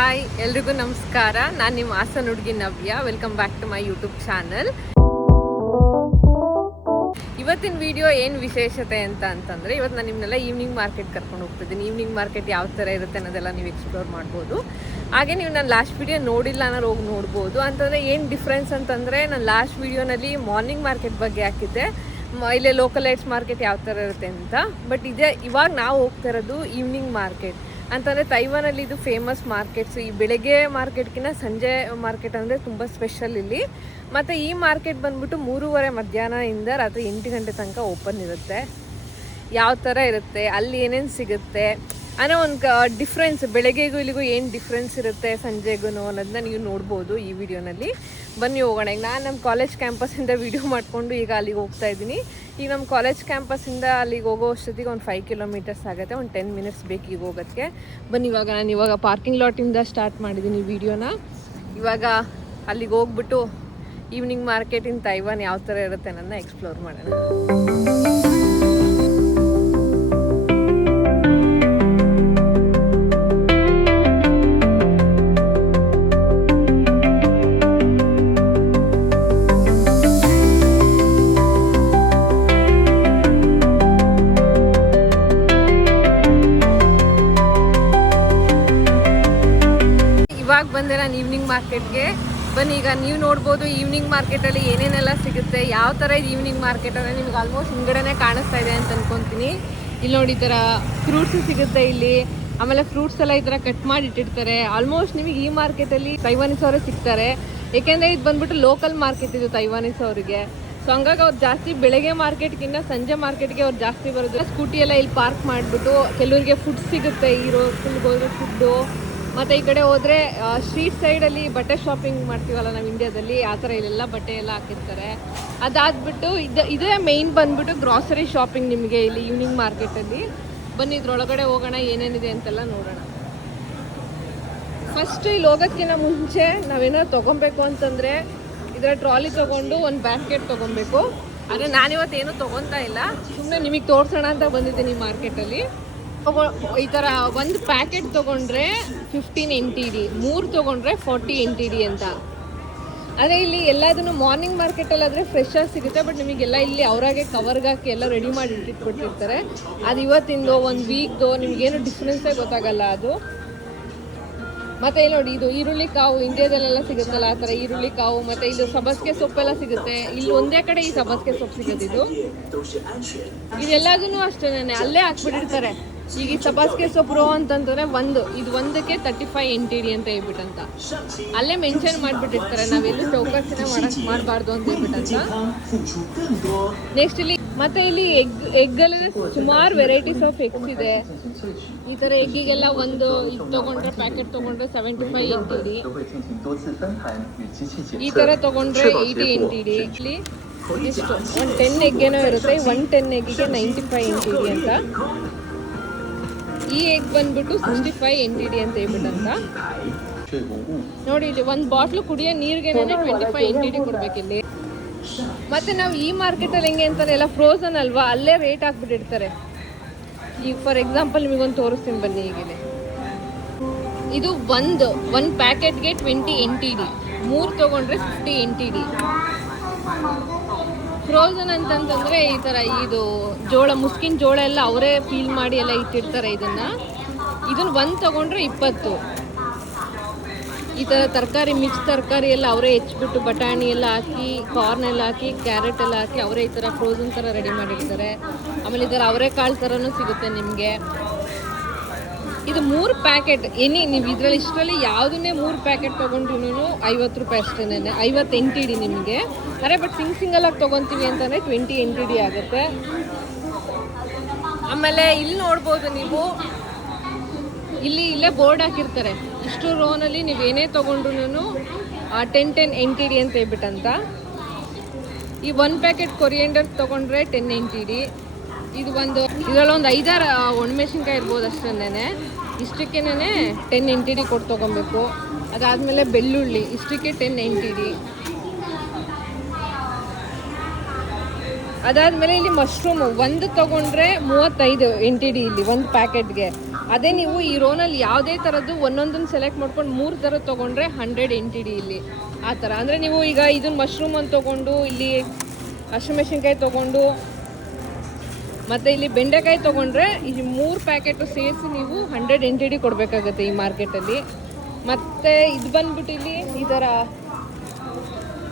Hi ಎಲ್ರಿಗೂ ನಮಸ್ಕಾರ. ನಾನು ನಿಮ್ಮ ಹಾಸನ ಹುಡುಗಿ Navya. Welcome back to my YouTube channel. ಇವತ್ತಿನ ವಿಡಿಯೋ ಏನು ವಿಶೇಷತೆ ಅಂತಂದರೆ ಇವತ್ತು ನಾನು ನಿಮ್ಮನ್ನೆಲ್ಲ ಈವ್ನಿಂಗ್ ಮಾರ್ಕೆಟ್ ಕರ್ಕೊಂಡು ಹೋಗ್ತಿದ್ದೀನಿ. ಈವ್ನಿಂಗ್ ಮಾರ್ಕೆಟ್ ಯಾವ ಥರ ಇರುತ್ತೆ ಅನ್ನೋದೆಲ್ಲ ನೀವು ಎಕ್ಸ್ಪ್ಲೋರ್ ಮಾಡ್ಬೋದು. ಹಾಗೆ ನೀವು ನಾನು ಲಾಸ್ಟ್ ವಿಡಿಯೋ ನೋಡಿಲ್ಲ ಅನ್ನೋರು ಹೋಗಿ ನೋಡ್ಬೋದು. ಅಂತಂದರೆ ಏನು ಡಿಫ್ರೆನ್ಸ್ ಅಂತಂದರೆ ನಾನು ಲಾಸ್ಟ್ ವಿಡಿಯೋನಲ್ಲಿ ಮಾರ್ನಿಂಗ್ ಮಾರ್ಕೆಟ್ ಬಗ್ಗೆ ಹಾಕಿದ್ದೆ, ಇಲ್ಲೇ ಲೋಕಲ್ ಲೈಟ್ಸ್ ಮಾರ್ಕೆಟ್ ಯಾವ ಥರ ಇರುತ್ತೆ ಅಂತ. ಬಟ್ ಇವಾಗ ನಾವು ಹೋಗ್ತಾ ಇರೋದು ಈವ್ನಿಂಗ್ ಮಾರ್ಕೆಟ್ ಅಂತಂದರೆ ತೈವಾನಲ್ಲಿ ಇದು ಫೇಮಸ್ ಮಾರ್ಕೆಟ್ಸ್. ಈ ಬೆಳಗ್ಗೆ ಮಾರ್ಕೆಟ್ಗಿಂತ ಸಂಜೆ ಮಾರ್ಕೆಟ್ ಅಂದರೆ ತುಂಬ ಸ್ಪೆಷಲ್ ಇಲ್ಲಿ. ಮತ್ತು ಈ ಮಾರ್ಕೆಟ್ ಬಂದ್ಬಿಟ್ಟು 3:30 ಮಧ್ಯಾಹ್ನದಿಂದ ರಾತ್ರಿ 8 ಗಂಟೆ ತನಕ ಓಪನ್ ಇರುತ್ತೆ. ಯಾವ ಥರ ಇರುತ್ತೆ, ಅಲ್ಲಿ ಏನೇನು ಸಿಗುತ್ತೆ ಅನ್ನೋ ಒಂದು ಡಿಫ್ರೆನ್ಸ್, ಬೆಳಗ್ಗೆಗೂ ಇಲ್ಲಿಗೂ ಏನು ಡಿಫ್ರೆನ್ಸ್ ಇರುತ್ತೆ ಸಂಜೆಗೂ ಅನ್ನೋದನ್ನ ನೀವು ನೋಡ್ಬೋದು ಈ ವಿಡಿಯೋನಲ್ಲಿ. ಬನ್ನಿ ಹೋಗೋಣ. ಈಗ ನಾನು ನಮ್ಮ ಕಾಲೇಜ್ ಕ್ಯಾಂಪಸ್ಸಿಂದ ವಿಡಿಯೋ ಮಾಡಿಕೊಂಡು ಈಗ ಅಲ್ಲಿಗೆ ಹೋಗ್ತಾ ಇದ್ದೀನಿ. ಈಗ ನಮ್ಮ ಕಾಲೇಜ್ ಕ್ಯಾಂಪಸ್ಸಿಂದ ಅಲ್ಲಿಗೆ ಹೋಗೋ ಅಷ್ಟೊತ್ತಿಗೆ ಒಂದು 5 ಕಿಲೋಮೀಟರ್ಸ್ ಆಗುತ್ತೆ, ಒಂದು 10 ಮಿನಿಟ್ಸ್ ಬೇಕು ಈಗ ಹೋಗೋದಕ್ಕೆ. ಬನ್ನಿ ನಾನು ಪಾರ್ಕಿಂಗ್ ಲಾಟಿಂದ ಸ್ಟಾರ್ಟ್ ಮಾಡಿದ್ದೀನಿ ವಿಡಿಯೋನ. ಇವಾಗ ಅಲ್ಲಿಗೆ ಹೋಗ್ಬಿಟ್ಟು ಈವ್ನಿಂಗ್ ಮಾರ್ಕೆಟ್ ಇನ್ ತೈವಾನ್ ಯಾವ ಥರ ಇರುತ್ತೆ ಅನ್ನೋದನ್ನ ಎಕ್ಸ್ಪ್ಲೋರ್ ಮಾಡೋಣ. ಇವಾಗ ಬಂದೆ ನಾನು ಈವ್ನಿಂಗ್ ಮಾರ್ಕೆಟ್ಗೆ. ಬನ್ನಿ ಈಗ ನೀವು ನೋಡ್ಬೋದು ಈವ್ನಿಂಗ್ ಮಾರ್ಕೆಟಲ್ಲಿ ಏನೇನೆಲ್ಲ ಸಿಗುತ್ತೆ, ಯಾವ ಥರ ಇದು ಈವ್ನಿಂಗ್ ಮಾರ್ಕೆಟ್ ಅಂದರೆ ನಿಮ್ಗೆ ಆಲ್ಮೋಸ್ಟ್ ಹಿಂಗಡೆನೇ ಕಾಣಿಸ್ತಾ ಇದೆ ಅಂತ ಅನ್ಕೊತೀನಿ. ಇಲ್ಲಿ ನೋಡಿ ಈ ಥರ ಫ್ರೂಟ್ಸ್ ಸಿಗುತ್ತೆ ಇಲ್ಲಿ. ಆಮೇಲೆ ಫ್ರೂಟ್ಸ್ ಎಲ್ಲ ಈ ಥರ ಕಟ್ ಮಾಡಿ ಇಟ್ಟಿರ್ತಾರೆ. ಆಲ್ಮೋಸ್ಟ್ ನಿಮಗೆ ಈ ಮಾರ್ಕೆಟಲ್ಲಿ ತೈವಾನೀಸ್ ಅವರೇ ಸಿಗ್ತಾರೆ, ಏಕೆಂದರೆ ಇದು ಬಂದ್ಬಿಟ್ಟು ಲೋಕಲ್ ಮಾರ್ಕೆಟ್ ಇದು ತೈವಾನೀಸ್ ಅವರಿಗೆ. ಸೊ ಹಂಗಾಗಿ ಅವ್ರು ಜಾಸ್ತಿ ಬೆಳಗ್ಗೆ ಮಾರ್ಕೆಟ್ಗಿಂತ ಸಂಜೆ ಮಾರ್ಕೆಟ್ಗೆ ಅವ್ರು ಜಾಸ್ತಿ ಬರೋದು. ಸ್ಕೂಟಿ ಎಲ್ಲ ಇಲ್ಲಿ ಪಾರ್ಕ್ ಮಾಡಿಬಿಟ್ಟು ಕೆಲವರಿಗೆ ಫುಡ್ ಸಿಗುತ್ತೆ, ಫುಲ್ಗೆ ಹೋದ್ರೆ ಫುಡ್ಡು. ಮತ್ತು ಈ ಕಡೆ ಹೋದರೆ ಸ್ಟ್ರೀಟ್ ಸೈಡಲ್ಲಿ ಬಟ್ಟೆ ಶಾಪಿಂಗ್ ಮಾಡ್ತೀವಲ್ಲ ನಾವು ಇಂಡಿಯಾದಲ್ಲಿ, ಆ ಥರ ಇಲ್ಲೆಲ್ಲ ಬಟ್ಟೆ ಎಲ್ಲ ಹಾಕಿರ್ತಾರೆ. ಅದಾದ್ಬಿಟ್ಟು ಇದೇ ಮೇಯ್ನ್ ಬಂದ್ಬಿಟ್ಟು ಗ್ರಾಸರಿ ಶಾಪಿಂಗ್ ನಿಮಗೆ ಇಲ್ಲಿ ಈವ್ನಿಂಗ್ ಮಾರ್ಕೆಟಲ್ಲಿ. ಬನ್ನಿ ಇದ್ರೊಳಗಡೆ ಹೋಗೋಣ, ಏನೇನಿದೆ ಅಂತೆಲ್ಲ ನೋಡೋಣ. ಫಸ್ಟ್ ಇಲ್ಲಿ ಹೋಗೋದಕ್ಕಿಂತ ಮುಂಚೆ ನಾವೇನಾದ್ರು ತೊಗೊಬೇಕು ಅಂತಂದರೆ ಇದರ ಟ್ರಾಲಿ ತೊಗೊಂಡು ಒಂದು ಬ್ಯಾಸ್ಕೆಟ್ ತೊಗೊಬೇಕು. ಆದರೆ ನಾನಿವತ್ತೇನು ತೊಗೊತಾ ಇಲ್ಲ, ಸುಮ್ಮನೆ ನಿಮಗೆ ತೋರಿಸೋಣ ಅಂತ ಬಂದಿದ್ದೀನಿ ಮಾರ್ಕೆಟಲ್ಲಿ. ಈ ಥರ ಒಂದು ಪ್ಯಾಕೆಟ್ ತೊಗೊಂಡ್ರೆ 15 NTD, 3 ತೊಗೊಂಡ್ರೆ 40 NTD ಅಂತ. ಅದೇ ಇಲ್ಲಿ ಎಲ್ಲದನ್ನು ಮಾರ್ನಿಂಗ್ ಮಾರ್ಕೆಟಲ್ಲಾದರೆ ಫ್ರೆಶ್ ಆಗಿ ಸಿಗುತ್ತೆ. ಬಟ್ ನಿಮಗೆಲ್ಲ ಇಲ್ಲಿ ಅವರಾಗೆ ಕವರ್ಗೆ ಹಾಕಿ ಎಲ್ಲ ರೆಡಿ ಮಾಡಿ ಇಟ್ಟಿಟ್ಬಿಟ್ಟಿರ್ತಾರೆ. ಅದು ಇವತ್ತಿಂದು ಒಂದು ವೀಕ್ದು ನಿಮಗೇನು ಡಿಫ್ರೆನ್ಸೇ ಗೊತ್ತಾಗಲ್ಲ ಅದು. ಮತ್ತು ಇಲ್ಲಿ ನೋಡಿ, ಇದು ಈರುಳ್ಳಿ ಕಾವು ಇಂಡಿಯಾದಲ್ಲೆಲ್ಲ ಸಿಗುತ್ತಲ್ಲ ಆ ಥರ ಈರುಳ್ಳಿ ಕಾವು. ಮತ್ತು ಇದು ಸಬ್ಬಸಿಗೆ ಸೊಪ್ಪೆಲ್ಲ ಸಿಗುತ್ತೆ. ಇಲ್ಲಿ ಒಂದೇ ಕಡೆ ಈ ಸಬ್ಬಸಿಗೆ ಸೊಪ್ಪು ಸಿಗುತ್ತೆ. ಇದೆಲ್ಲದೂ ಅಷ್ಟೇ ಅಲ್ಲೇ ಹಾಕ್ಬಿಟ್ಟಿರ್ತಾರೆ. ಈಗ ಈ ಸಬ್ಬಸಿಗೆ ಸೊಪ್ಪು ರೋ ಅಂತಂದರೆ ಒಂದಕ್ಕೆ 35 NTD ಅಂತ ಹೇಳ್ಬಿಟ್ಟಂತ ಅಲ್ಲೇ ಮೆನ್ಷನ್ ಮಾಡಿಬಿಟ್ಟಿರ್ತಾರೆ. ನಾವೆಲ್ಲೂ ಚೌಕಾಸಿನ ಮಾಡಬಾರ್ದು ಅಂತ ಹೇಳ್ಬಿಟ್ಟಂತ. ನೆಕ್ಸ್ಟ್ ಇಲ್ಲಿ ಮತ್ತೆ ಇಲ್ಲಿ ಎಗ್ಗಲ್ಲಿ ಸುಮಾರು ವೆರೈಟೀಸ್ ಆಫ್ ಎಗ್ಸ್ ಇದೆ. ಈ ಥರ ಎಗ್ಗಿಗೆಲ್ಲ ಒಂದು ಇದು ತೊಗೊಂಡ್ರೆ ಪ್ಯಾಕೆಟ್ ತೊಗೊಂಡ್ರೆ 75 NTD, ಈ ಥರ ತೊಗೊಂಡ್ರೆ 80 NTD. ಇಲ್ಲಿ ಇಷ್ಟು ಒಂದು 10 ಎಗ್ಗೇನೋ ಇರುತ್ತೆ. 10 ಎಗ್ಗಿಗೆ 95 NTD ಅಂತ. ಈ ಎಗ್ ಬಂದ್ಬಿಟ್ಟು 65 NTD ಅಂತ ಹೇಳ್ಬಿಟ್ಟಂತ ನೋಡಿ. ಇಲ್ಲಿ ಒಂದು ಬಾಟ್ಲು ಕುಡಿಯೋ ನೀರಿಗೆ 25 NTD ಕೊಡ್ಬೇಕಿಲ್ಲಿ. ಮತ್ತೆ ನಾವು ಈ ಮಾರ್ಕೆಟಲ್ಲಿ ಹೆಂಗೆ ಅಂತಾರೆ ಎಲ್ಲ ಫ್ರೋಸನ್ ಅಲ್ವಾ, ಅಲ್ಲೇ ರೇಟ್ ಹಾಕ್ಬಿಟ್ಟಿರ್ತಾರೆ. ಈಗ ಫಾರ್ ಎಕ್ಸಾಂಪಲ್ ನಿಮಗೊಂದು ತೋರಿಸ್ತೀನಿ ಬನ್ನಿ. ಈಗಿದೆ ಇದು ಒಂದು ಪ್ಯಾಕೆಟ್ಗೆ 20 NTD, 3 ತೊಗೊಂಡ್ರೆ 50 NTD. ಫ್ರೋಸನ್ ಅಂತಂತಂದರೆ ಈ ಥರ ಇದು ಜೋಳ, ಮುಸ್ಕಿನ ಜೋಳ ಎಲ್ಲ ಅವರೇ ಪೀಲ್ ಮಾಡಿ ಎಲ್ಲ ಇಟ್ಟಿರ್ತಾರೆ. ಇದನ್ನು ಒಂದು ತೊಗೊಂಡ್ರೆ 20. ಈ ಥರ ತರಕಾರಿ, ಮಿಕ್ಸ್ ತರಕಾರಿ ಎಲ್ಲ ಅವರೇ ಹೆಚ್ಚಿಬಿಟ್ಟು ಬಟಾಣಿ ಎಲ್ಲ ಹಾಕಿ, ಕಾರ್ನ್ ಎಲ್ಲ ಹಾಕಿ, ಕ್ಯಾರೆಟ್ ಎಲ್ಲ ಹಾಕಿ ಅವರೇ ಈ ಥರ ಫ್ರೋಸನ್ ಥರ ರೆಡಿ ಮಾಡಿರ್ತಾರೆ. ಆಮೇಲೆ ಈ ಥರ ಅವರೆಕಾಳು ಥರನೂ ಸಿಗುತ್ತೆ ನಿಮಗೆ. ಇದು 3 ಪ್ಯಾಕೆಟ್ ನೀವು ಇದರಲ್ಲಿ ಇಷ್ಟರಲ್ಲಿ ಯಾವುದನ್ನೇ 3 ಪ್ಯಾಕೆಟ್ ತೊಗೊಂಡ್ರೂ 50 ರೂಪಾಯಿ ಅಷ್ಟೇ, 50 NTD ನಿಮಗೆ. ಅರೆ ಬಟ್ ಸಿಂಗಲಾಗಿ ತೊಗೊತೀವಿ ಅಂತಂದರೆ 20 NTD ಆಗುತ್ತೆ. ಆಮೇಲೆ ಇಲ್ಲಿ ನೋಡ್ಬೋದು ನೀವು, ಇಲ್ಲೇ ಬೋರ್ಡ್ ಹಾಕಿರ್ತಾರೆ. ಇಷ್ಟು ರೋನಲ್ಲಿ ನೀವು ಏನೇ ತೊಗೊಂಡ್ರು 10 NTD ಅಂತ ಹೇಳ್ಬಿಟ್ಟಂತ. ಈ 1 ಪ್ಯಾಕೆಟ್ ಕೊರಿಯಂಡರ್ ತೊಗೊಂಡ್ರೆ 10 NTD. ಇದರಲ್ಲಿ ಒಂದು 5-6 ಒಣಮೆಣಸಿನ್ಕಾಯಿ ಇರ್ಬೋದು ಅಷ್ಟೇ. ಇಷ್ಟಕ್ಕೇನೆ 10 NTD ಕೊಟ್ಟು ತೊಗೊಬೇಕು. ಅದಾದಮೇಲೆ ಬೆಳ್ಳುಳ್ಳಿ ಇಷ್ಟಕ್ಕೆ 10 NTD. ಅದಾದಮೇಲೆ ಇಲ್ಲಿ ಮಶ್ರೂಮು ಒಂದು ತೊಗೊಂಡ್ರೆ 35 NTD ಇಲ್ಲಿ ಒಂದು ಪ್ಯಾಕೆಟ್ಗೆ. ಅದೇ ನೀವು ಈ ರೋನಲ್ಲಿ ಯಾವುದೇ ಥರದ್ದು ಒಂದೊಂದನ್ನು ಸೆಲೆಕ್ಟ್ ಮಾಡ್ಕೊಂಡು 3 ಥರದ್ದು ತೊಗೊಂಡ್ರೆ 100 NTD ಇಲ್ಲಿ ಆ ಥರ. ಅಂದರೆ ನೀವು ಈಗ ಇದನ್ನು ಮಶ್ರೂಮ್ ಅಂತ ತೊಗೊಂಡು ಇಲ್ಲಿ ಹಸಿಮೆಣಸಿನ್ಕಾಯಿ ತೊಗೊಂಡು ಮತ್ತು ಇಲ್ಲಿ ಬೆಂಡೆಕಾಯಿ ತೊಗೊಂಡ್ರೆ ಈ 3 ಪ್ಯಾಕೆಟು ಸೇರಿಸಿ ನೀವು 100 NTD ಕೊಡಬೇಕಾಗತ್ತೆ ಈ ಮಾರ್ಕೆಟಲ್ಲಿ. ಮತ್ತು ಇದು ಬಂದ್ಬಿಟ್ಟು ಇಲ್ಲಿ ಈ ಥರ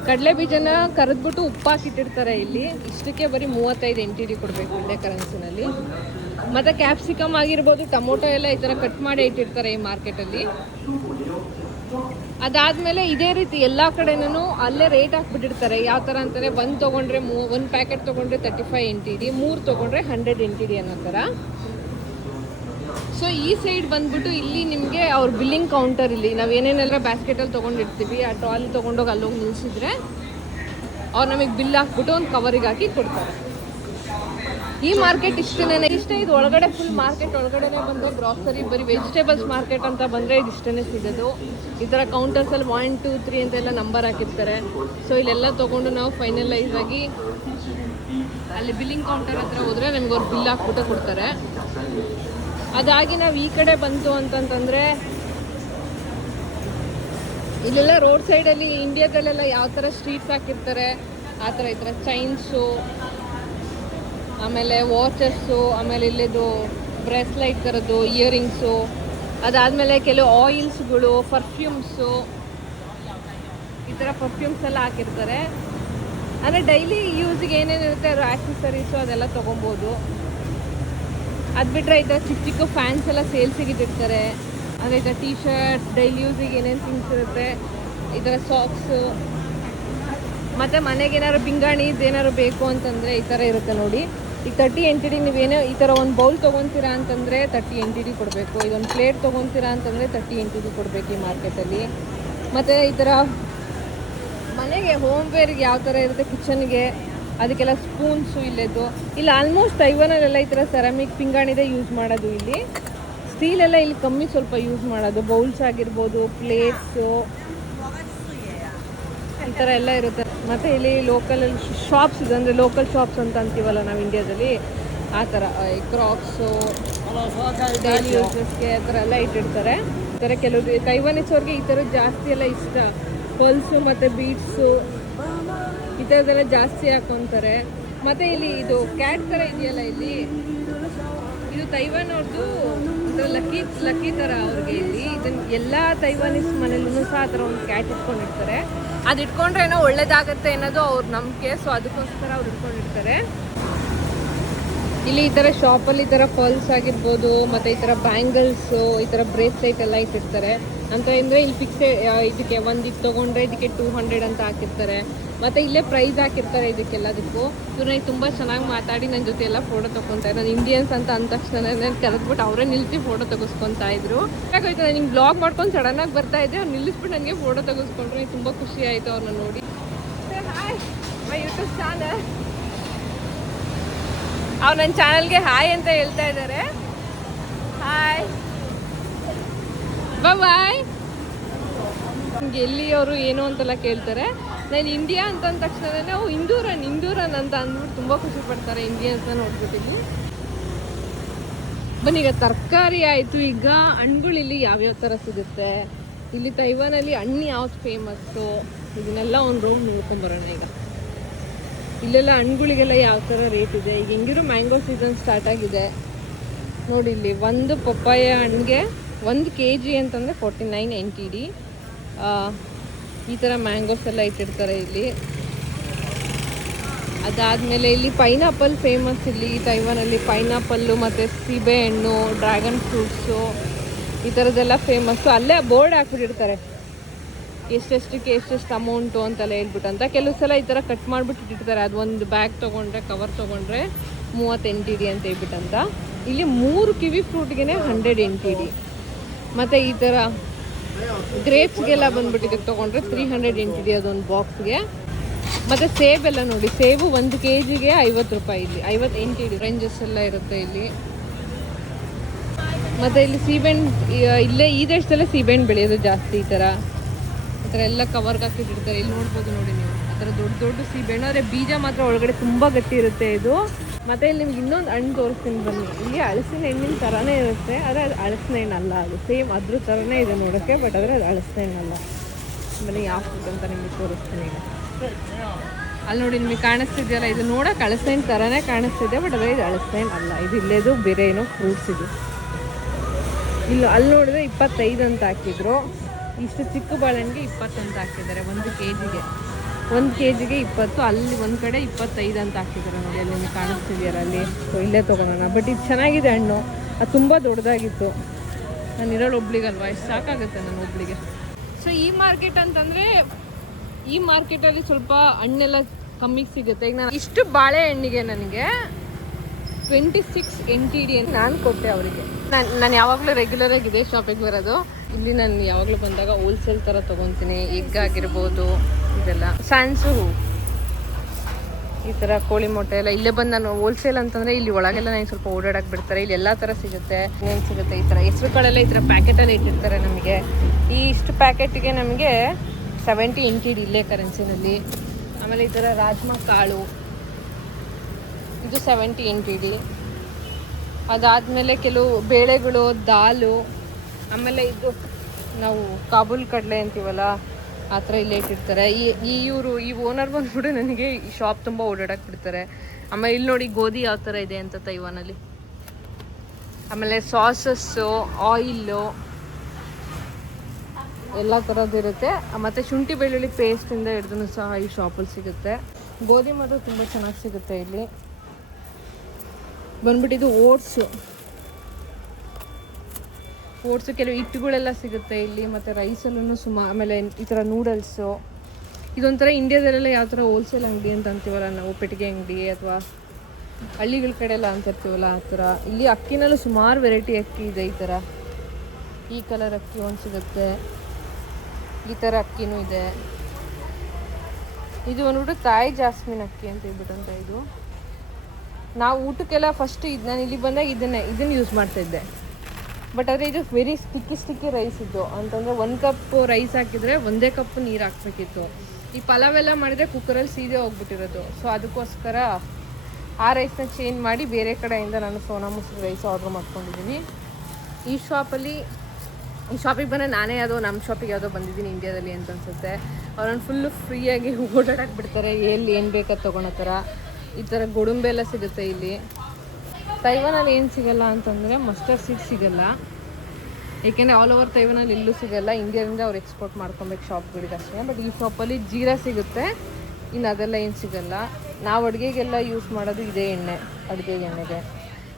ಕಡಲೆ ಬೀಜನ ಕರೆದ್ಬಿಟ್ಟು ಉಪ್ಪಾಕಿಟ್ಟಿರ್ತಾರೆ ಇಲ್ಲಿ. ಇಷ್ಟಕ್ಕೆ ಬರೀ 35 NTD ಕೊಡಬೇಕು ಒಳ್ಳೆ ಕರೆನ್ಸಿನಲ್ಲಿ. ಮತ್ತು ಕ್ಯಾಪ್ಸಿಕಮ್ ಆಗಿರ್ಬೋದು, ಟೊಮೊಟೊ ಎಲ್ಲ ಈ ಥರ ಕಟ್ ಮಾಡಿ ಇಟ್ಟಿರ್ತಾರೆ ಈ ಮಾರ್ಕೆಟಲ್ಲಿ. ಅದಾದಮೇಲೆ ಇದೇ ರೀತಿ ಎಲ್ಲ ಕಡೆನೂ ಅಲ್ಲೇ ರೇಟ್ ಹಾಕ್ಬಿಟ್ಟಿರ್ತಾರೆ. ಯಾವ ಥರ ಅಂತಾರೆ, 1 ತೊಗೊಂಡ್ರೆ 1 ಪ್ಯಾಕೆಟ್ ತೊಗೊಂಡ್ರೆ 35 NTD, 3 ತೊಗೊಂಡ್ರೆ 100 NTD ಅನ್ನೋ ಥರ. ಸೊ ಈ ಸೈಡ್ ಬಂದ್ಬಿಟ್ಟು ಇಲ್ಲಿ ನಿಮಗೆ ಅವ್ರ ಬಿಲ್ಲಿಂಗ್ ಕೌಂಟರ್, ಇಲ್ಲಿ ನಾವು ಏನೇನೆಲ್ಲ ಬ್ಯಾಸ್ಕೆಟಲ್ಲಿ ತೊಗೊಂಡಿರ್ತೀವಿ ಆ ಟ್ರಾಲಿ ತೊಗೊಂಡೋಗಿ ಅಲ್ಲೋಗಿ ನಿಲ್ಲಿಸಿದ್ರೆ ಅವ್ರು ನಮಗೆ ಬಿಲ್ ಹಾಕ್ಬಿಟ್ಟು ಒಂದು ಕವರಿಗೆ ಹಾಕಿ ಕೊಡ್ತಾರೆ. ಈ ಮಾರ್ಕೆಟ್ ಇಷ್ಟೇ ಇದು ಒಳಗಡೆ ಫುಲ್ ಮಾರ್ಕೆಟ್ ಒಳಗಡೆನೇ ಬಂದರೆ ಗ್ರಾಸರಿ ಬರೀ ವೆಜಿಟೇಬಲ್ಸ್ ಮಾರ್ಕೆಟ್ ಅಂತ ಬಂದರೆ ಇದು ಇಷ್ಟೇ ಸಿಗೋದು. ಈ ಥರ ಕೌಂಟರ್ಸಲ್ಲಿ 1, 2, 3 ಅಂತೆಲ್ಲ ನಂಬರ್ ಹಾಕಿರ್ತಾರೆ. ಸೊ ಇಲ್ಲೆಲ್ಲ ತೊಗೊಂಡು ನಾವು ಫೈನಲೈಸ್ ಆಗಿ ಅಲ್ಲಿ ಬಿಲ್ಲಿಂಗ್ ಕೌಂಟರ್ ಹತ್ರ ಹೋದರೆ ನಮ್ಗೆ ಅವ್ರು ಬಿಲ್ ಹಾಕ್ಬಿಟ್ಟು ಕೊಡ್ತಾರೆ. ಅದಾಗಿ ನಾವು ಈ ಕಡೆ ಬಂತು ಅಂತಂತಂದರೆ ಇಲ್ಲೆಲ್ಲ ರೋಡ್ ಸೈಡಲ್ಲಿ ಇಂಡಿಯಾದಲ್ಲೆಲ್ಲ ಯಾವ ಥರ ಸ್ಟ್ರೀಟ್ಸ್ ಹಾಕಿರ್ತಾರೆ ಆ ಥರ ಈ ಥರ ಚೈನ್ಸು, ಆಮೇಲೆ ವಾಚಸ್ಸು, ಆಮೇಲೆ ಇಲ್ಲಿದು ಬ್ರೇಸ್ಲೈಟ್ ಥರದ್ದು ಇಯರಿಂಗ್ಸು, ಅದಾದಮೇಲೆ ಕೆಲವು ಆಯಿಲ್ಸ್ಗಳು, ಪರ್ಫ್ಯೂಮ್ಸು, ಈ ಥರ ಪರ್ಫ್ಯೂಮ್ಸ್ ಎಲ್ಲ ಹಾಕಿರ್ತಾರೆ. ಅಂದರೆ ಡೈಲಿ ಯೂಸಿಗೆ ಏನೇನಿರುತ್ತೆ ಅದು ಆಕ್ಸೆಸರೀಸು ಅದೆಲ್ಲ ತೊಗೊಬೋದು. ಅದು ಬಿಟ್ಟರೆ ಈ ಥರ ಚಿಕ್ಕ ಚಿಕ್ಕ ಫ್ಯಾನ್ಸ್ ಎಲ್ಲ ಸೇಲ್ಸಿಗೆ ಇಟ್ಟಿರ್ತಾರೆ. ಅಂದರೆ ಈ ಥರ ಟೀ ಶರ್ಟ್ ಡೈಲಿ ಯೂಸಿಗೆ ಏನೇನು ಥಿಂಗ್ಸ್ ಇರುತ್ತೆ, ಈ ಥರ ಸಾಕ್ಸು, ಮತ್ತು ಮನೆಗೆ ಏನಾದ್ರು ಪಿಂಗಾಣಿದು ಏನಾದ್ರು ಬೇಕು ಅಂತಂದರೆ ಈ ಥರ ಇರುತ್ತೆ ನೋಡಿ. ಈಗ 30 NTD ನೀವೇನೋ ಈ ಥರ ಒಂದು ಬೌಲ್ ತೊಗೊತೀರಾ ಅಂತಂದರೆ 30 NTD ಕೊಡಬೇಕು. ಇದೊಂದು ಪ್ಲೇಟ್ ತೊಗೊತೀರಾ ಅಂತಂದರೆ 30 NTD ಕೊಡಬೇಕು ಈ ಮಾರ್ಕೆಟಲ್ಲಿ. ಮತ್ತು ಈ ಥರ ಮನೆಗೆ ಹೋಮ್ವೇರ್ಗೆ ಯಾವ ಥರ ಇರುತ್ತೆ ಕಿಚನ್ಗೆ ಅದಕ್ಕೆಲ್ಲ ಸ್ಪೂನ್ಸು ಇಲ್ಲದ್ದು. ಇಲ್ಲಿ ಆಲ್ಮೋಸ್ಟ್ ತೈವಾನಲ್ಲೆಲ್ಲ ಈ ಥರ ಸೆರಾಮಿಕ್ ಪಿಂಗಾಣಿದೆ ಯೂಸ್ ಮಾಡೋದು. ಇಲ್ಲಿ ಸ್ಟೀಲೆಲ್ಲ ಇಲ್ಲಿ ಕಮ್ಮಿ ಸ್ವಲ್ಪ ಯೂಸ್ ಮಾಡೋದು. ಬೌಲ್ಸ್ ಆಗಿರ್ಬೋದು, ಪ್ಲೇಟ್ಸು, ಈ ಥರ ಎಲ್ಲ ಇರುತ್ತೆ. ಮತ್ತು ಇಲ್ಲಿ ಲೋಕಲಲ್ಲಿ ಶಾಪ್ಸ್ ಇದೆ, ಅಂದರೆ ಲೋಕಲ್ ಶಾಪ್ಸ್ ಅಂತ ಅಂತೀವಲ್ಲ ನಾವು ಇಂಡಿಯಾದಲ್ಲಿ, ಆ ಥರ ಕ್ರಾಕ್ಸು, ಡೈಲಿ ಯೂಸಸ್ಗೆ ಆ ಥರ ಎಲ್ಲ ಇಟ್ಟಿರ್ತಾರೆ. ಈ ಥರ ಕೆಲವರು ತೈವಾನೀಸ್ ಅವ್ರಿಗೆ ಈ ಥರದ್ದು ಜಾಸ್ತಿ ಎಲ್ಲ ಇಷ್ಟ. ಪಲ್ಸು ಮತ್ತು ಬೀಡ್ಸು ಈ ಥರದ್ದೆಲ್ಲ ಜಾಸ್ತಿ ಹಾಕ್ಕೊತಾರೆ. ಮತ್ತು ಇಲ್ಲಿ ಇದು ಕ್ಯಾಟ್ ಥರ ಇದೆಯಲ್ಲ, ಇಲ್ಲಿ ಇದು ತೈವಾನ್ ಅವ್ರದ್ದು ಲಕ್ಕಿ ಥರ ಅವ್ರಿಗೆ. ಇಲ್ಲಿ ಇದನ್ನು ಎಲ್ಲ ತೈವಾನೀಸ್ ಮನೇಲೂ ಸಹ ಆ ಥರ ಒಂದು ಕ್ಯಾಟ್ ಇಟ್ಕೊಂಡಿರ್ತಾರೆ. ಅದು ಇಟ್ಕೊಂಡ್ರೆ ಏನೋ ಒಳ್ಳೇದಾಗತ್ತೆ ಅನ್ನೋದು ಅವ್ರ ನಂಬಿಕೆ. ಸೊ ಅದಕ್ಕೋಸ್ಕರ ಅವ್ರು ಇಟ್ಕೊಂಡಿರ್ತಾರೆ. ಇಲ್ಲಿ ಈ ಥರ ಶಾಪಲ್ಲಿ ಈ ಥರ ಪಲ್ಸ್ ಆಗಿರ್ಬೋದು, ಮತ್ತು ಈ ಥರ ಬ್ಯಾಂಗಲ್ಸು, ಈ ಥರ ಬ್ರೇಸ್ಲೈಟ್ ಎಲ್ಲ ಇಟ್ಟಿರ್ತಾರೆ. ಅಂತ ಅಂದರೆ ಇಲ್ಲಿ ಇದಕ್ಕೆ ಇದು ತೊಗೊಂಡ್ರೆ ಇದಕ್ಕೆ 200 ಅಂತ ಹಾಕಿರ್ತಾರೆ. ಮತ್ತು ಇಲ್ಲೇ ಪ್ರೈಸ್ ಹಾಕಿರ್ತಾರೆ ಇದಕ್ಕೆಲ್ಲದಕ್ಕೂ. ಇವ್ರನ್ನ ತುಂಬ ಚೆನ್ನಾಗಿ ಮಾತಾಡಿ ನನ್ನ ಜೊತೆ ಎಲ್ಲ ಫೋಟೋ ತೊಗೊತಾರೆ. ನಾನು ಇಂಡಿಯನ್ಸ್ ಅಂತ ಅಂದ ತಕ್ಷಣ ಕರೆದ್ಬಿಟ್ಟು ಅವರೇ ನಿಲ್ಲಿಸಿ ಫೋಟೋ ತೆಗೆಸ್ಕೊತಾ ಇದ್ರು. ಯಾಕೋಯ್ತು ನಾನು ನಿಮ್ಗೆ ಬ್ಲಾಗ್ ಮಾಡ್ಕೊಂಡು ಸಡನ್ನಾಗಿ ಬರ್ತಾ ಇದ್ದೆ, ಅವ್ರು ನಿಲ್ಲಿಸ್ಬಿಟ್ಟು ನನಗೆ ಫೋಟೋ ತೆಗೆಸ್ಕೊಂಡ್ರು. ತುಂಬ ಖುಷಿ ಆಯಿತು ಅವ್ರನ್ನ ನೋಡಿ. Hi my YouTube channel. ಅವ್ರು ನನ್ನ ಚಾನಲ್ಗೆ ಹಾಯ್ ಅಂತ ಹೇಳ್ತಾ ಇದ್ದಾರೆ. Hi bye. ನಿಮ್ಗೆ ಎಲ್ಲಿ ಅವರು ಏನು ಅಂತೆಲ್ಲ ಕೇಳ್ತಾರೆ. ನಾನು ಇಂಡಿಯಾ ಅಂತ ಅಂದ ತಕ್ಷಣ ನಾವು ಇಂದೂರನ್ ಅಂತ ಅಂದ್ಬಿಟ್ಟು ತುಂಬ ಖುಷಿ ಪಡ್ತಾರೆ ಇಂಡಿಯನ್ಸ್ನ ನೋಡ್ಬಿಟ್ಟಿದ್ದು. ಬನ್ನಿ, ಈಗ ತರಕಾರಿ ಆಯಿತು. ಈಗ ಹಣ್ಣುಗಳು ಇಲ್ಲಿ ಯಾವ್ಯಾವ ಥರ ಸಿಗುತ್ತೆ, ಇಲ್ಲಿ ತೈವಾನಲ್ಲಿ ಹಣ್ಣು ಯಾವ್ದು ಫೇಮಸ್ಸು, ಇದನ್ನೆಲ್ಲ ಒಂದು ರೌಂಡ್ ನೋಡ್ಕೊಂಬರೋಣ. ಈಗ ಇಲ್ಲೆಲ್ಲ ಹಣ್ಣುಗಳಿಗೆಲ್ಲ ಯಾವ ಥರ ರೇಟ್ ಇದೆ. ಈಗ ಹೆಂಗಿರೋ ಮ್ಯಾಂಗೋ ಸೀಸನ್ ಸ್ಟಾರ್ಟ್ ಆಗಿದೆ ನೋಡಿ. ಇಲ್ಲಿ ಒಂದು ಪಪ್ಪಾಯ ಹಣ್ಣಿಗೆ 1 kg ಅಂತಂದರೆ 49 NTD. ಈ ಥರ ಮ್ಯಾಂಗೋಸ್ ಎಲ್ಲ ಇಟ್ಟಿರ್ತಾರೆ ಇಲ್ಲಿ. ಅದಾದಮೇಲೆ ಇಲ್ಲಿ ಪೈನಾಪಲ್ ಫೇಮಸ್. ಇಲ್ಲಿ ತೈವಾನಲ್ಲಿ ಪೈನಾಪಲ್ಲು ಮತ್ತು ಸೀಬೆಹಣ್ಣು, ಡ್ರ್ಯಾಗನ್ ಫ್ರೂಟ್ಸು ಈ ಥರದ್ದೆಲ್ಲ ಫೇಮಸ್ಸು. ಅಲ್ಲೇ ಬೋರ್ಡ್ ಹಾಕ್ಬಿಟ್ಟಿರ್ತಾರೆ ಎಷ್ಟೆಷ್ಟಕ್ಕೆ ಎಷ್ಟೆಷ್ಟು ಅಮೌಂಟು ಅಂತೆಲ್ಲ ಹೇಳ್ಬಿಟ್ಟು. ಅಂತ ಕೆಲವು ಸಲ ಈ ಥರ ಕಟ್ ಮಾಡಿಬಿಟ್ಟು ಇಟ್ಟಿರ್ತಾರೆ. ಅದು ಒಂದು ಬ್ಯಾಗ್ ತೊಗೊಂಡ್ರೆ, ಕವರ್ ತೊಗೊಂಡ್ರೆ 30 NTD ಅಂತ ಹೇಳ್ಬಿಟ್ಟಂತ. ಇಲ್ಲಿ 3 ಕಿವಿ ಫ್ರೂಟ್ಗೆ 100 NTD. ಮತ್ತು ಈ ಥರ ಗ್ರೇಪ್ಸ್ಗೆಲ್ಲ ಬಂದ್ಬಿಟ್ಟು ಇದಕ್ಕೆ ತೊಗೊಂಡ್ರೆ 300 NTD ಅದೊಂದು ಬಾಕ್ಸ್ಗೆ. ಮತ್ತು ಸೇಬೆಲ್ಲ ನೋಡಿ, ಸೇಬು 1 kgಗೆ 50 ರೂಪಾಯಿ. ಇಲ್ಲಿ 50 NTD ರೇಂಜಸ್ ಎಲ್ಲ ಇರುತ್ತೆ ಇಲ್ಲಿ. ಮತ್ತು ಇಲ್ಲಿ ಸೀಬೆಹಣ್ಣು, ಇಲ್ಲೇ ಈ ದೇಶದಲ್ಲೇ ಸೀಬೆಹಣ್ಣು ಬೆಳೆಯೋದು ಜಾಸ್ತಿ. ಈ ಥರ ಎಲ್ಲ ಕವರ್ಗೆ ಹಾಕಿಟ್ಟಿರ್ತಾರೆ. ಇಲ್ಲಿ ನೋಡ್ಬೋದು ನೋಡಿ ನೀವು, ಆ ಥರ ದೊಡ್ಡ ದೊಡ್ಡ ಸೀಬೆಹಣ್ಣು. ಆದರೆ ಬೀಜ ಮಾತ್ರ ಒಳಗಡೆ ತುಂಬ ಗಟ್ಟಿ ಇರುತ್ತೆ ಇದು. ಮತ್ತು ಇಲ್ಲಿ ನಿಮ್ಗೆ ಇನ್ನೊಂದು ಹಣ್ಣು ತೋರಿಸ್ತೀನಿ ಬನ್ನಿ. ಇಲ್ಲಿ ಹಲಸಿನ ಹಣ್ಣಿನ ಥರನೇ ಇರುತ್ತೆ, ಆದರೆ ಅದು ಹಲಸಿನ ಹಣ್ಣು ಅಲ್ಲ. ಅದು ಸೇಮ್ ಅದ್ರ ಥರನೇ ಇದೆ ನೋಡೋಕ್ಕೆ, ಬಟ್ ಆದರೆ ಅದು ಹಲಸಿನ ಹಣ್ಣಲ್ಲ. ಬನ್ನಿ ಯಾವ ಫ್ರೂಟ್ ಅಂತ ನಿಮಗೆ ತೋರಿಸ್ತೀನಿ ಈಗ. ಅಲ್ಲಿ ನೋಡಿ ನಿಮಗೆ ಕಾಣಿಸ್ತಿದೆಯಲ್ಲ, ಇದು ನೋಡೋಕೆ ಹಲಸಿನ ಹಣ್ಣು ಥರನೇ ಕಾಣಿಸ್ತಿದೆ, ಬಟ್ ಆದರೆ ಇದು ಹಲಸಿನ ಹಣ್ಣು ಅಲ್ಲ. ಇದು ಇಲ್ಲೇದು ಬೇರೆ ಏನೋ ಫ್ರೂಟ್ಸ್ ಇದು. ಇಲ್ಲ ಅಲ್ಲಿ ನೋಡಿದ್ರೆ 25 ಅಂತ ಹಾಕಿದ್ರು. ಇಷ್ಟು ಚಿಕ್ಕ ಬಾಳೆಹಣ್ಣಿಗೆ 20 ಅಂತ ಹಾಕಿದ್ದಾರೆ 1 kgಗೆ. 1 kgಗೆ 20. ಅಲ್ಲಿ ಒಂದು ಕಡೆ 25 ಅಂತ ಹಾಕಿದ್ದಾರೆ ನೋಡಿ, ಅಲ್ಲಿ ನಿಮಗೆ ಕಾಣಿಸ್ತಿದೆಯಲ್ಲ ಅಲ್ಲಿ. ಸೊ ಇಲ್ಲೇ ತೊಗೊಳೋಣ. ಬಟ್ ಇದು ಚೆನ್ನಾಗಿದೆ ಹಣ್ಣು, ಅದು ತುಂಬ ದೊಡ್ಡದಾಗಿತ್ತು. ನಾನು ಇರೋಳು ಒಬ್ಳಿಗಲ್ವಾ, ಎಷ್ಟು ಸಾಕಾಗುತ್ತೆ ನಾನು ಒಬ್ಳಿಗೆ. ಸೊ ಈ ಮಾರ್ಕೆಟ್ ಅಂತಂದರೆ ಈ ಮಾರ್ಕೆಟಲ್ಲಿ ಸ್ವಲ್ಪ ಹಣ್ಣೆಲ್ಲ ಕಮ್ಮಿಗೆ ಸಿಗುತ್ತೆ. ಈಗ ನಾನು ಇಷ್ಟು ಬಾಳೆಹಣ್ಣಿಗೆ ನನಗೆ 26 NTD ಅಂತ ನಾನು ಕೊಟ್ಟೆ ಅವರಿಗೆ. ನಾನು ಯಾವಾಗಲೂ ರೆಗ್ಯುಲರಾಗಿ ಇದೇ ಶಾಪಿಗೆ ಬರೋದು. ಇಲ್ಲಿ ನಾನು ಯಾವಾಗಲೂ ಬಂದಾಗ ಹೋಲ್ಸೇಲ್ ಥರ ತೊಗೊತೀನಿ. ಎಗ್ ಆಗಿರ್ಬೋದು, ಇದೆಲ್ಲ ಸ್ಯಾನ್ಸು, ಈ ಥರ ಕೋಳಿ ಮೊಟ್ಟೆ ಎಲ್ಲ ಇಲ್ಲೇ ಬಂದು ನಾನು ಹೋಲ್ಸೇಲ್ ಅಂತಂದರೆ ಇಲ್ಲಿ ಒಳಗೆಲ್ಲ ನನಗೆ ಸ್ವಲ್ಪ ಓಡಾಡಕ್ಕೆ ಬಿಡ್ತಾರೆ. ಇಲ್ಲಿ ಎಲ್ಲ ಥರ ಸಿಗುತ್ತೆ. ಏನು ಸಿಗುತ್ತೆ ಈ ಥರ ಹೆಸರು ಕಾಳೆಲ್ಲ ಈ ಥರ ಪ್ಯಾಕೆಟಲ್ಲಿ ಇಟ್ಟಿರ್ತಾರೆ ನಮಗೆ. ಈ ಇಷ್ಟು ಪ್ಯಾಕೆಟಿಗೆ ನಮಗೆ 70 NTD ಇಲ್ಲೇ ಕರೆನ್ಸಿನಲ್ಲಿ. ಆಮೇಲೆ ಈ ಥರ ರಾಜ್ಮಾ ಕಾಳು, ಇದು 70 NTD. ಅದಾದಮೇಲೆ ಕೆಲವು ಬೇಳೆಗಳು, ದಾಲು, ಆಮೇಲೆ ಇದು ನಾವು ಕಾಬೂಲ್ ಕಡಲೆ ಅಂತೀವಲ್ಲ ಆ ಥರ ಇಲ್ಲೇ ಇಟ್ಟಿರ್ತಾರೆ. ಈ ಓನರ್ ಬಂದ್ಬಿಟ್ಟು ನನಗೆ ಈ ಶಾಪ್ ತುಂಬ ಓಡಾಡಕ್ಕೆ ಬಿಡ್ತಾರೆ. ಆಮೇಲೆ ಇಲ್ಲಿ ನೋಡಿ ಗೋಧಿ ಯಾವ ಥರ ಇದೆ ಅಂತ ತೈವಾನಲ್ಲಿ. ಆಮೇಲೆ ಸಾಸಸ್ಸು, ಆಯಿಲ್ಲು ಎಲ್ಲ ಥರದ್ದು ಇರುತ್ತೆ. ಮತ್ತು ಶುಂಠಿ ಬೆಳ್ಳುಳ್ಳಿ ಪೇಸ್ಟಿಂದ ಹಿಡಿದು ಸಹ ಈ ಶಾಪಲ್ಲಿ ಸಿಗುತ್ತೆ. ಗೋಧಿ ಮಾತ್ರ ತುಂಬ ಚೆನ್ನಾಗಿ ಸಿಗುತ್ತೆ ಇಲ್ಲಿ. ಬಂದ್ಬಿಟ್ಟಿದ್ದು ಓಟ್ಸು ಕೆಲವು ಹಿಟ್ಟುಗಳೆಲ್ಲ ಸಿಗುತ್ತೆ ಇಲ್ಲಿ. ಮತ್ತು ರೈಸಲ್ಲೂ ಆಮೇಲೆ ಈ ಥರ ನೂಡಲ್ಸು. ಇದೊಂಥರ ಇಂಡಿಯಾದಲ್ಲೆಲ್ಲ ಯಾವ ಥರ ಹೋಲ್ಸೇಲ್ ಅಂಗಡಿ ಅಂತ ಅಂತೀವಲ್ಲ ನಾವು, ಪೆಟ್ಟಿಗೆ ಅಂಗಡಿ ಅಥವಾ ಹಳ್ಳಿಗಳ ಕಡೆ ಎಲ್ಲ ಅಂತಿರ್ತೀವಲ್ಲ ಆ ಥರ. ಇಲ್ಲಿ ಅಕ್ಕಿನಲ್ಲೂ ಸುಮಾರು ವೆರೈಟಿ ಅಕ್ಕಿ ಇದೆ. ಈ ಥರ ಈ ಕಲರ್ ಅಕ್ಕಿ ಒಂದು ಸಿಗುತ್ತೆ, ಈ ಥರ ಅಕ್ಕಿನೂ ಇದೆ. ಇದು ಬಂದ್ಬಿಟ್ಟು ತಾಯಿ ಜಾಸ್ಮಿನ್ ಅಕ್ಕಿ ಅಂತ ಹೇಳ್ಬಿಟ್ಟಂತ. ಇದು ನಾವು ಊಟಕ್ಕೆಲ್ಲ ಫಸ್ಟ್ ನಾನು ಇಲ್ಲಿ ಬಂದಾಗ ಇದನ್ನು ಯೂಸ್ ಮಾಡ್ತಾಯಿದ್ದೆ. ಬಟ್ ಆದರೆ ಇದು ವೆರಿ ಸ್ಟಿಕ್ಕಿ ರೈಸ್ ಇತ್ತು ಅಂತಂದರೆ 1 ಕಪ್ ರೈಸ್ ಹಾಕಿದರೆ 1 ಕಪ್ ನೀರು ಹಾಕ್ಬೇಕಿತ್ತು. ಈ ಪಲಾವ್ ಎಲ್ಲ ಮಾಡಿದರೆ ಕುಕ್ಕರಲ್ಲಿ ಸೀದೆ ಹೋಗ್ಬಿಟ್ಟಿರೋದು. ಸೊ ಅದಕ್ಕೋಸ್ಕರ ಆ ರೈಸ್ನ ಚೇಂಜ್ ಮಾಡಿ ಬೇರೆ ಕಡೆಯಿಂದ ನಾನು ಸೋನಾ ಮಸೂರಿ ರೈಸ್ ಆರ್ಡ್ರ್ ಮಾಡ್ಕೊಂಡಿದ್ದೀನಿ. ಈ ಶಾಪಿಗೆ ಬಂದರೆ ನಾನೇ ನಮ್ಮ ಶಾಪಿಗೆ ಯಾವುದೋ ಬಂದಿದ್ದೀನಿ ಇಂಡಿಯಾದಲ್ಲಿ ಅಂತ ಅನಿಸುತ್ತೆ. ಅವ್ರನ್ನ ಫುಲ್ಲು ಫ್ರೀಯಾಗಿ ಓಡಾಡಕ್ಕೆ ಬಿಡ್ತಾರೆ, ಎಲ್ಲಿ ಏನು ಬೇಕೋ ತೊಗೊಳೋ ಥರ. ಈ ಥರ ಗೋಡಂಬಿ ಎಲ್ಲ ಸಿಗುತ್ತೆ ಇಲ್ಲಿ. ತೈವಾನಲ್ಲಿ ಏನು ಸಿಗಲ್ಲ ಅಂತಂದರೆ ಮಸ್ಟರ್ಡ್ ಸೀಡ್ ಸಿಗಲ್ಲ, ಏಕೆಂದರೆ ಆಲ್ ಓವರ್ ತೈವಾನಲ್ಲಿ ಎಲ್ಲೂ ಸಿಗಲ್ಲ. ಇಂಡಿಯಾದಿಂದ ಅವ್ರು ಎಕ್ಸ್ಪೋರ್ಟ್ ಮಾಡ್ಕೊಬೇಕು ಶಾಪ್ಗಳಿಗೆ ಅಷ್ಟೇ. ಬಟ್ ಈ ಶಾಪಲ್ಲಿ ಜೀರಾ ಸಿಗುತ್ತೆ, ಇನ್ನು ಅದೆಲ್ಲ ಏನು ಸಿಗಲ್ಲ. ನಾವು ಅಡುಗೆಗೆಲ್ಲ ಯೂಸ್ ಮಾಡೋದು ಇದೇ ಎಣ್ಣೆ, ಅಡುಗೆ ಎಣ್ಣೆಗೆ.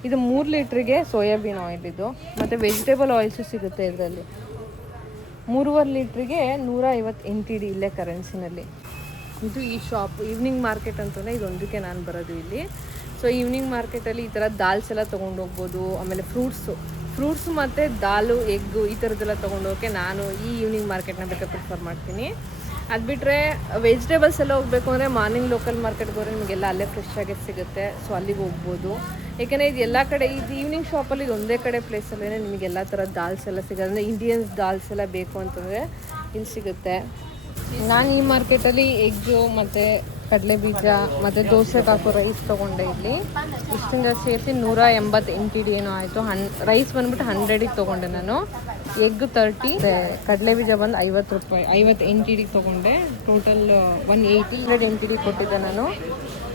ಇದು 3 ಲೀಟ್ರಿಗೆ ಸೋಯಾಬೀನ್ ಆಯಿಲ್ ಇದು. ಮತ್ತು ವೆಜಿಟೇಬಲ್ ಆಯಿಲ್ಸು ಸಿಗುತ್ತೆ ಇದರಲ್ಲಿ. 3.5 ಲೀಟ್ರಿಗೆ 150 NTD ಇಲ್ಲೇ ಕರೆನ್ಸಿನಲ್ಲಿ. ಇದು ಈ ಶಾಪ್ ಈವ್ನಿಂಗ್ ಮಾರ್ಕೆಟ್ ಅಂತಂದರೆ ಇದೊಂದಕ್ಕೆ ನಾನು ಬರೋದು ಇಲ್ಲಿ. ಸೊ ಈವ್ನಿಂಗ್ ಮಾರ್ಕೆಟಲ್ಲಿ ಈ ಥರ ದಾಲ್ಸ್ ಎಲ್ಲ ತೊಗೊಂಡು ಹೋಗ್ಬೋದು. ಆಮೇಲೆ ಫ್ರೂಟ್ಸು ಮತ್ತು ದಾಲು, ಎಗ್ಗು ಈ ಥರದ್ದೆಲ್ಲ ತೊಗೊಂಡೋಗೋಕ್ಕೆ ನಾನು ಈ ಈವ್ನಿಂಗ್ ಮಾರ್ಕೆಟ್ನ ಬೇಕಾದ್ರೆ ಪ್ರಿಫರ್ ಮಾಡ್ತೀನಿ. ಅದು ಬಿಟ್ಟರೆ ವೆಜಿಟೇಬಲ್ಸ್ ಎಲ್ಲ ಹೋಗಬೇಕು ಅಂದರೆ ಮಾರ್ನಿಂಗ್ ಲೋಕಲ್ ಮಾರ್ಕೆಟ್ಗೆ ಹೋದರೆ ನಿಮಗೆಲ್ಲ ಅಲ್ಲೇ ಫ್ರೆಶ್ ಆಗಿ ಸಿಗುತ್ತೆ. ಸೊ ಅಲ್ಲಿಗೆ ಹೋಗ್ಬೋದು. ಏಕೆಂದರೆ ಇದು ಎಲ್ಲ ಕಡೆ ಇದು ಈವ್ನಿಂಗ್ ಶಾಪಲ್ಲಿ ಇದು ಒಂದೇ ಕಡೆ ಪ್ಲೇಸಲ್ಲೇ ನಿಮಗೆಲ್ಲ ಥರ ದಾಲ್ಸ್ ಎಲ್ಲ ಸಿಗುತ್ತೆ. ಅಂದರೆ ಇಂಡಿಯನ್ಸ್ ದಾಲ್ಸ್ ಎಲ್ಲ ಬೇಕು ಅಂತಂದರೆ ಇಲ್ಲಿ ಸಿಗುತ್ತೆ. ನಾನು ಈ ಮಾರ್ಕೆಟಲ್ಲಿ ಎಗ್ಗು ಮತ್ತು ಕಡಲೆ ಬೀಜ ಮತ್ತು ದೋಸೆಗೆ ಹಾಕೋ ರೈಸ್ ತೊಗೊಂಡೆ ಇಲ್ಲಿ. ಇಷ್ಟಿಂದ ಸೇರಿಸಿ 180 NTD ಏನೋ ಆಯಿತು. ರೈಸ್ ಬಂದ್ಬಿಟ್ಟು 100ಗೆ ತೊಗೊಂಡೆ ನಾನು. ಎಗ್ 30, ಕಡಲೆ ಬೀಜ ಬಂದು 50 ರೂಪಾಯಿ, 50 NTD ತೊಗೊಂಡೆ. ಟೋಟಲ್ 180 NTD ಕೊಟ್ಟಿದ್ದೆ ನಾನು.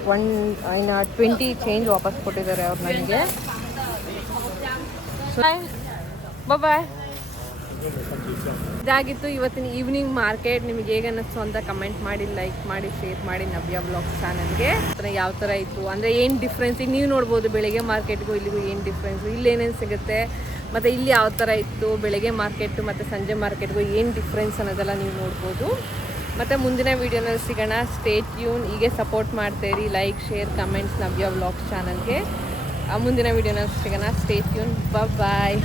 20 ಚೇಂಜ್ ವಾಪಸ್ ಕೊಟ್ಟಿದ್ದಾರೆ ಅವ್ರು ನನಗೆ. ಬಾಯ್. ಇದಾಗಿತ್ತು ಇವತ್ತಿನ ಈವ್ನಿಂಗ್ ಮಾರ್ಕೆಟ್. ನಿಮಗೆ ಹೇಗೆ ಅನ್ನಿಸ್ತು ಅಂತ ಕಮೆಂಟ್ ಮಾಡಿ, ಲೈಕ್ ಮಾಡಿ, ಶೇರ್ ಮಾಡಿ ನವ್ಯ ಬ್ಲಾಗ್ಸ್ ಚಾನಲ್ಗೆ. ಯಾವ ಥರ ಇತ್ತು ಅಂದರೆ ಏನು ಡಿಫ್ರೆನ್ಸ್ ಈಗ ನೀವು ನೋಡ್ಬೋದು. ಬೆಳಗ್ಗೆ ಮಾರ್ಕೆಟ್ಗೂ ಇಲ್ಲಿಗೂ ಏನು ಡಿಫ್ರೆನ್ಸು, ಇಲ್ಲಿ ಏನೇನು ಸಿಗುತ್ತೆ ಮತ್ತು ಇಲ್ಲಿ ಯಾವ ಥರ ಇತ್ತು, ಬೆಳಗ್ಗೆ ಮಾರ್ಕೆಟು ಮತ್ತು ಸಂಜೆ ಮಾರ್ಕೆಟ್ಗೂ ಏನು ಡಿಫ್ರೆನ್ಸ್ ಅನ್ನೋದೆಲ್ಲ ನೀವು ನೋಡ್ಬೋದು. ಮತ್ತು ಮುಂದಿನ ವೀಡಿಯೋನಲ್ಲಿ ಸಿಗೋಣ. Stay tune. ಹೀಗೆ ಸಪೋರ್ಟ್ ಮಾಡ್ತಾಯಿರಿ, like, share, comments Navya vlogs ಚಾನಲ್ಗೆ. ಮುಂದಿನ ವೀಡಿಯೋನಲ್ಲಿ ಸಿಗೋಣ. Stay tune. ಬಾಯ್.